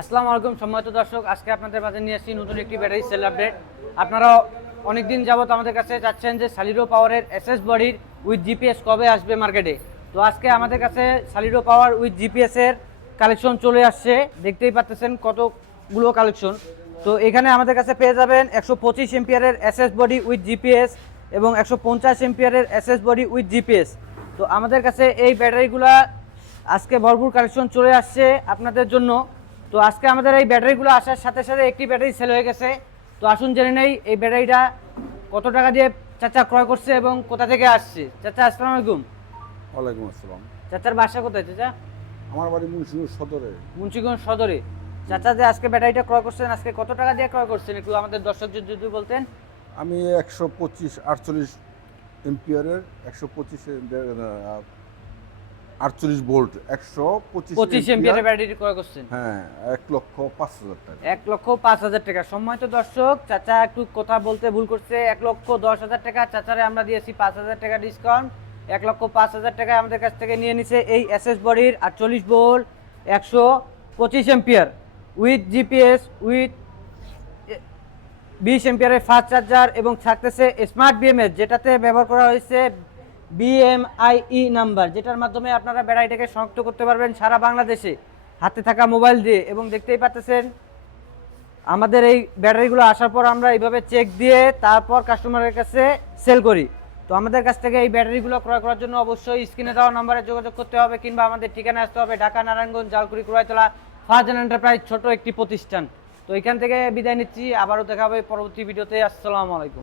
আসসালামু আলাইকুম সম্মানিত দর্শক, আজকে আপনাদের মাঝে নিয়ে আসছি নতুন একটি ব্যাটারি সেল আপডেট। আপনারা অনেকদিন যাবত আমাদের কাছে চাচ্ছেন যে সালিডো পাওয়ারের এসএস বডির উইথ জিপিএস কবে আসবে মার্কেটে। তো আজকে আমাদের কাছে সালিডো পাওয়ার উইথ জিপিএস এর কালেকশন চলে আসছে, দেখতেই পাচ্ছেন কতগুলো কালেকশন। তো এখানে আমাদের কাছে পেয়ে যাবেন 125 এম্পিয়ারের এসএস বডি উইথ জিপিএস এবং 150 এম্পিয়ারের এসএস বডি উইথ জিপিএস। তো আমাদের কাছে এই ব্যাটারিগুলা আজকে ভরপুর কালেকশন চলে আসছে আপনাদের জন্য। তো আজকে আমাদের এই ব্যাটারিগুলো আসার সাথে সাথে একটি ব্যাটারি সেল হয়ে গেছে। তো আসুন জেনে নেই এই ব্যাটারিটা কত টাকা দিয়ে চাচা ক্রয় করছে এবং কোথা থেকে আসছে। চাচা আসসালামু আলাইকুম। ওয়ালাইকুম আসসালাম। চাচার বাসা কোথায় চাচা? আমার বাড়ি মুন্সিগঞ্জ সদরে। মুন্সিগঞ্জ সদরে। চাচা যে আজকে ব্যাটারিটা ক্রয় করছেন, আজকে কত টাকা দিয়ে ক্রয় করছেন একটু আমাদের দর্শক যদি বলতেন। আমি 125-48 এম্পিয়ারের 48 ভোল্ট 25 এম্পিয়ারের ব্যাটারি ক্রয় করছেন। হ্যাঁ, 1,05,000 টাকা। 1,05,000 টাকা। সম্মানিত দর্শক, চাচা একটু কথা বলতে ভুল করছে। 1,10,000 টাকা চাচারে আমরা দিয়েছি 5,000 টাকা ডিসকাউন্ট। 1,05,000 টাকায় আমাদের কাছ থেকে নিয়ে নিছে এই এসএস বডির 48 volt 125 ampere with GPS with 20 এম্পিয়ারের ফাস্ট চার্জার এবং থাকতেছে স্মার্ট বিএমএস, যেটাতে ব্যবহার করা হয়েছে বিএমআইই নাম্বার, যেটার মাধ্যমে আপনারা ব্যাটারিটাকে শনাক্ত করতে পারবেন সারা বাংলাদেশে হাতে থাকা মোবাইল দিয়ে। এবং দেখতেই পাচ্ছেন আমাদের এই ব্যাটারিগুলো আসার পর আমরা এইভাবে চেক দিয়ে তারপর কাস্টমারের কাছে সেল করি। তো আমাদের কাছ থেকে এই ব্যাটারিগুলো ক্রয় করার জন্য অবশ্যই স্ক্রিনে দেওয়া নম্বরে যোগাযোগ করতে হবে, কিংবা আমাদের ঠিকানা আসতে হবে ঢাকা নারায়ণগঞ্জ জালকুড়ি কুড়াইতলা ফারজান এন্টারপ্রাইজ, ছোট একটি প্রতিষ্ঠান। তো এখান থেকে বিদায় নিচ্ছি, আবারও দেখা হবে পরবর্তী ভিডিওতে। আসসালামু আলাইকুম।